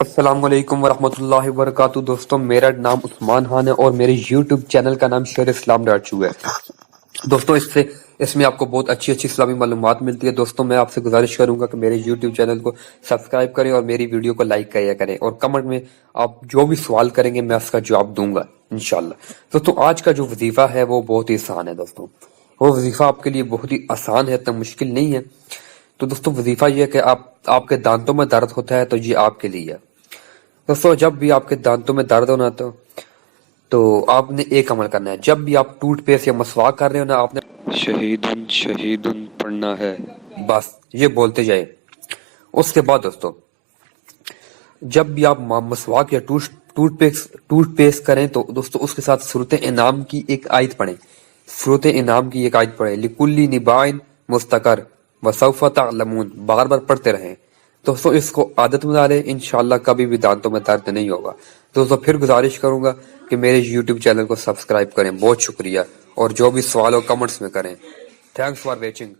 السلام علیکم ورحمۃ اللہ وبرکاتہ دوستوں، میرا نام عثمان خان ہے اور میرے یوٹیوب چینل کا نام شیر اسلام ڈاٹچو ہے۔ دوستوں اس میں آپ کو بہت اچھی اسلامی معلومات ملتی ہے۔ دوستوں میں آپ سے گزارش کروں گا کہ میرے یوٹیوب چینل کو سبسکرائب کریں اور میری ویڈیو کو لائک کیا کریں، اور کمنٹ میں آپ جو بھی سوال کریں گے میں اس کا جواب دوں گا انشاءاللہ۔ دوستوں آج کا جو وظیفہ ہے وہ بہت ہی آسان ہے۔ دوستوں وہ وظیفہ آپ کے لیے بہت ہی آسان ہے، اتنا مشکل نہیں ہے۔ تو دوستوں وظیفہ یہ ہے کہ آپ کے دانتوں میں درد ہوتا ہے تو یہ آپ کے لیے ہے۔ دوستوں جب بھی آپ کے دانتوں میں درد ہونا تو آپ نے ایک عمل کرنا ہے۔ جب بھی آپ ٹوتھ پیسٹ یا مسواک کر رہے ہو نا، آپ نے شہیدن شہیدن پڑھنا ہے، بس یہ بولتے جائے۔ اس کے بعد دوستوں جب بھی آپ مسواک یا ٹوتھ پیسٹ کریں تو دوستوں اس کے ساتھ سورۃ انعام کی ایک آیت پڑھیں۔ سورۃ انعام کی ایک آیت پڑھیں، لِكُلِّ نِبَاءٍ مُسْتَقَرٌّ وَسَوْفَ تَعْلَمُونَ، بار بار پڑھتے رہیں۔ دوستوں اس کو عادت میں ڈالیں، انشاءاللہ کبھی بھی دانتوں میں درد نہیں ہوگا۔ دوستوں پھر گزارش کروں گا کہ میرے یوٹیوب چینل کو سبسکرائب کریں۔ بہت شکریہ، اور جو بھی سوال ہو کمنٹس میں کریں۔ Thanks for watching.